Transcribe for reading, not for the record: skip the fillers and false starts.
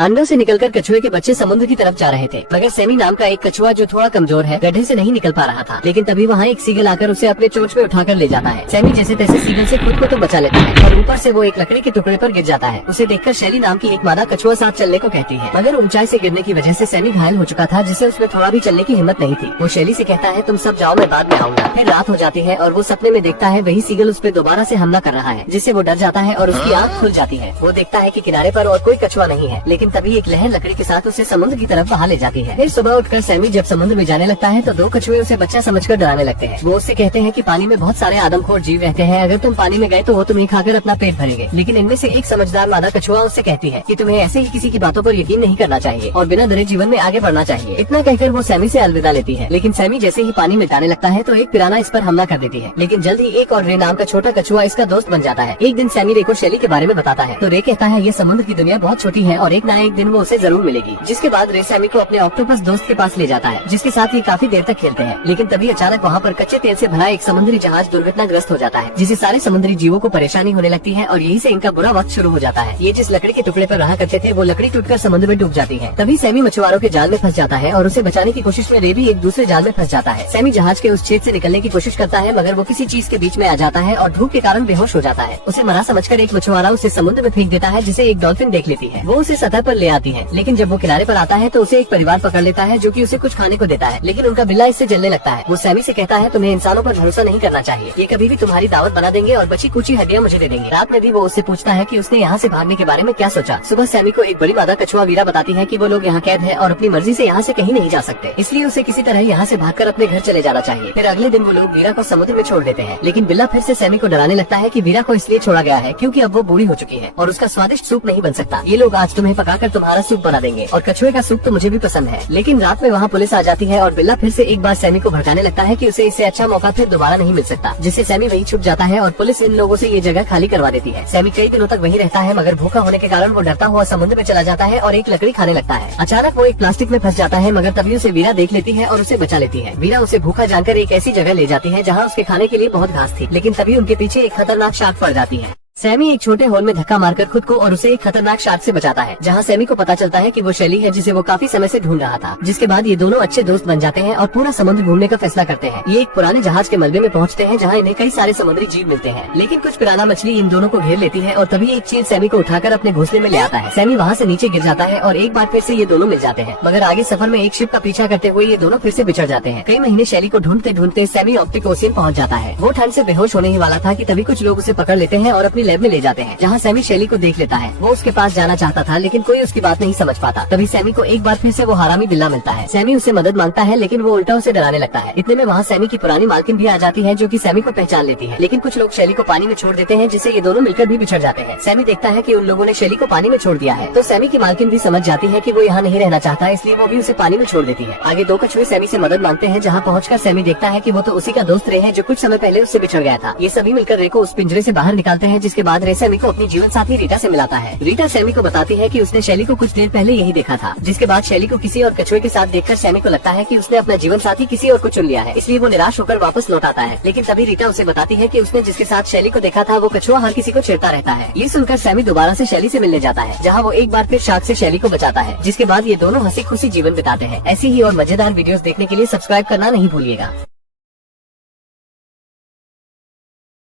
अंडों से निकलकर कछुए के बच्चे समुद्र की तरफ जा रहे थे, मगर सैमी नाम का एक कछुआ जो थोड़ा कमजोर है गड्ढे से नहीं निकल पा रहा था। लेकिन तभी वहाँ एक सीगल आकर उसे अपने चोंच में उठाकर ले जाता है। सैमी जैसे तैसे सीगल से खुद को तो बचा लेता है और ऊपर से वो एक लकड़ी के टुकड़े पर गिर जाता है। उसे देखकर शैली नाम की एक मादा कछुआ साथ चलने को कहती है, मगर ऊंचाई से गिरने की वजह से सैमी घायल हो चुका था, जिससे उसमें थोड़ा भी चलने की हिम्मत नहीं थी। वो शैली से कहता है, तुम सब जाओ, मैं बाद में आऊंगा। फिर रात हो जाती है और वो सपने में देखता है वही सीगल उस पर दोबारा से हमला कर रहा है, जिससे वो डर जाता है और उसकी आँख खुल जाती है। वो देखता है कि किनारे पर और कोई कछुआ नहीं है, लेकिन तभी एक लहर लकड़ी के साथ उसे समुद्र की तरफ बहा ले जाती है। फिर सुबह उठकर सैमी जब समुद्र में जाने लगता है तो दो कछुए उसे बच्चा समझकर डराने लगते हैं। वो उससे कहते हैं कि पानी में बहुत सारे आदमखोर जीव रहते हैं, अगर तुम पानी में गए तो वो तुम्हें खाकर अपना पेट भरेंगे। लेकिन इनमें से एक समझदार मादा कछुआ उससे कहती है कि तुम्हें ऐसे ही किसी की बातों पर यकीन नहीं करना चाहिए और बिना डरे जीवन में आगे बढ़ना चाहिए। इतना कहकर वो सैमी से अलविदा लेती है। लेकिन सैमी जैसे ही पानी में जाने लगता है तो एक पिराना इस पर हमला कर देती है। लेकिन जल्द ही एक और रे नाम का छोटा कछुआ इसका दोस्त बन जाता है। एक दिन सैमी रे को शैली के बारे में बताता है तो रे कहता है ये समुद्र की दुनिया बहुत छोटी है और एक ना एक दिन वो उसे जरूर मिलेगी। जिसके बाद रे सैमी को अपने ऑक्टोपस दोस्त के पास ले जाता है, जिसके साथ ये काफी देर तक खेलते हैं। लेकिन तभी अचानक वहाँ पर कच्चे तेल से भरा एक समुद्री जहाज दुर्घटनाग्रस्त हो जाता है, जिससे सारे समुद्री जीवों को परेशानी होने लगती है और यही से इनका बुरा वक्त शुरू हो जाता है। ये जिस लकड़ी के टुकड़े पर रहा करते थे वो लकड़ी टूटकर समुद्र में डूब जाती है। तभी सैमी मछुआरों के जाल में फंस जाता है और उसे बचाने की कोशिश में रे भी एक दूसरे जाल में फंस जाता है। सैमी जहाज के उस छेद से निकलने की कोशिश करता है, मगर वो किसी चीज के बीच में आ जाता है और धूप के कारण बेहोश हो जाता है। उसे मरा समझकर एक मछुआरा उसे समुद्र में फेंक देता है, जिसे एक डॉल्फिन देख लेती है। वो उसे सतह पर ले आती है, लेकिन जब वो किनारे पर आता है तो उसे एक परिवार पकड़ लेता है जो कि उसे कुछ खाने को देता है। लेकिन उनका बिल्ला इससे जलने लगता है। वो सैमी से कहता है, तुम्हें इंसानों पर भरोसा नहीं करना चाहिए, ये कभी भी तुम्हारी दावत बना देंगे और बची कुची हड्डियां मुझे दे देंगे। रात में भी वो उससे पूछता है कि उसने यहाँ से भागने के बारे में क्या सोचा। सुबह सैमी को एक बड़ी मादा कछुआ वीरा बताती है कि वो लोग यहाँ कैद है और अपनी मर्जी से यहाँ से कहीं नहीं जा सकते, इसलिए उसे किसी तरह यहाँ से भागकर अपने घर चले जाना चाहिए। फिर अगले दिन वो लोग वीरा को समुद्र में छोड़ देते हैं। लेकिन बिल्ला फिर से सैमी को डराने लगता है कि वीरा को इसलिए छोड़ा गया है क्योंकि अब वो बूढ़ी हो चुकी है और उसका स्वादिष्ट सूप नहीं बन सकता। ये लोग आज तुम्हें पकाकर तुम्हारा सूप बना देंगे और कछुए का सूप तो मुझे भी पसंद है। लेकिन रात में वहाँ पुलिस आ जाती है और बिल्ला फिर से एक बार सैमी को भड़काने लगता है कि उसे इससे अच्छा मौका फिर दोबारा नहीं मिल सकता, जिससे सैमी वहीं छुप जाता है और पुलिस इन लोगों से ये जगह खाली करवा देती है। सैमी कई दिनों तक वहीं रहता है, मगर भूखा होने के कारण वो डरता हुआ समुद्र में चला जाता है और एक लकड़ी खाने लगता है। अचानक वो एक प्लास्टिक में फंस जाता है, मगर तभी उसे वीरा देख लेती है और उसे बचा लेती है। वीरा उसे भूखा जानकर एक ऐसी जगह ले जाती है जहाँ उसके खाने के लिए बहुत घास थी। लेकिन तभी उनके पीछे एक खतरनाक शार्क पड़ जाती है। सैमी एक छोटे हॉल में धक्का मारकर खुद को और उसे एक खतरनाक शार्क से बचाता है, जहां सैमी को पता चलता है कि वो शैली है जिसे वो काफी समय से ढूंढ रहा था। जिसके बाद ये दोनों अच्छे दोस्त बन जाते हैं और पूरा समुद्र घूमने का फैसला करते हैं। ये एक पुराने जहाज के मलबे में पहुंचते हैं जहां इन्हें कई सारे समुद्री जीव मिलते हैं। लेकिन कुछ पिराना मछली इन दोनों को घेर लेती है और तभी एक चील सैमी को उठाकर अपने घोंसले में ले आता है। सैमी वहाँ से नीचे गिर जाता है और एक बार फिर से ये दोनों मिल जाते हैं, मगर आगे सफर में एक शिप का पीछा करते हुए ये दोनों फिर से बिछड़ जाते हैं। कई महीने शैली को ढूंढते ढूंढते सैमी ऑप्टिक ओशियन पहुंच जाता है। वो ठंड से बेहोश होने ही वाला था कि तभी कुछ लोग उसे पकड़ लेते हैं और अपनी लैब में ले जाते हैं, जहाँ सैमी शैली को देख लेता है। वो उसके पास जाना चाहता था, लेकिन कोई उसकी बात नहीं समझ पाता। तभी सैमी को एक बार फिर से वो हरामी बिल्ला मिलता है। सैमी उससे मदद मांगता है, लेकिन वो उल्टा उसे डराने लगता है। इतने में वहाँ सैमी की पुरानी मालकिन भी आ जाती है, जो कि सैमी को पहचान लेती है। लेकिन कुछ लोग शैली को पानी में छोड़ देते हैं, जिससे ये दोनों मिलकर भी बिछड़ जाते हैं। सैमी देखता है कि उन लोगों ने शैली को पानी में छोड़ दिया है, तो सैमी की मालकिन भी समझ जाती है कि वो यहाँ नहीं रहना चाहता, इसलिए वो भी उसे पानी में छोड़ देती है। आगे दो कछुए सैमी से मदद मांगते हैं, जहाँ पहुंचकर सैमी देखता है कि वो तो उसी का दोस्त रे है जो कुछ समय पहले उससे बिछड़ गया था। ये सभी मिलकर रे को उस पिंजरे से बाहर निकालते हैं, जिसके बाद रे सैमी को अपनी जीवन साथी रीटा से मिलाता है। रीटा सैमी को बताती है कि उसने शैली को कुछ देर पहले यही देखा था। जिसके बाद शैली को किसी और कछुए के साथ देखकर सैमी को लगता है कि उसने अपना जीवन साथी किसी और को चुन लिया है, इसलिए वो निराश होकर वापस लौट आता है। लेकिन तभी रीटा उसे बताती है कि उसने जिसके साथ शैली को देखा था वो कछुआ हर किसी को छेड़ता रहता है। ये सुनकर सैमी दोबारा से शैली से मिलने जाता है, जहाँ वो एक बार फिर शार्क से शैली को बचाता है। जिसके बाद ये दोनों हंसी खुशी जीवन बिताते हैं। ऐसी ही और मजेदार वीडियोस देखने के लिए सब्सक्राइब करना नहीं भूलिएगा।